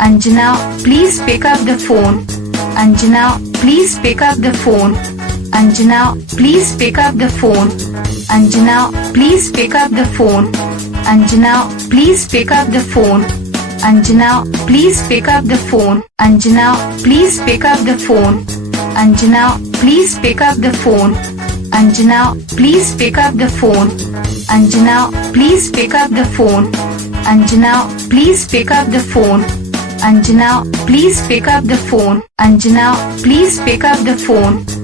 Anjana, please pick up the phone. Anjana, please pick up the phone. Anjana, please pick up the phone. Anjana, please pick up the phone. Anjana, please pick up the phone. Anjana, please pick up the phone. Anjana, please pick up the phone. Anjana, please pick up the phone. Anjana, please pick up the phone. Anjana, please pick up the phone. Anjana, please pick up the phone. Anjana, please pick up the phone. Anjana, please pick up the phone.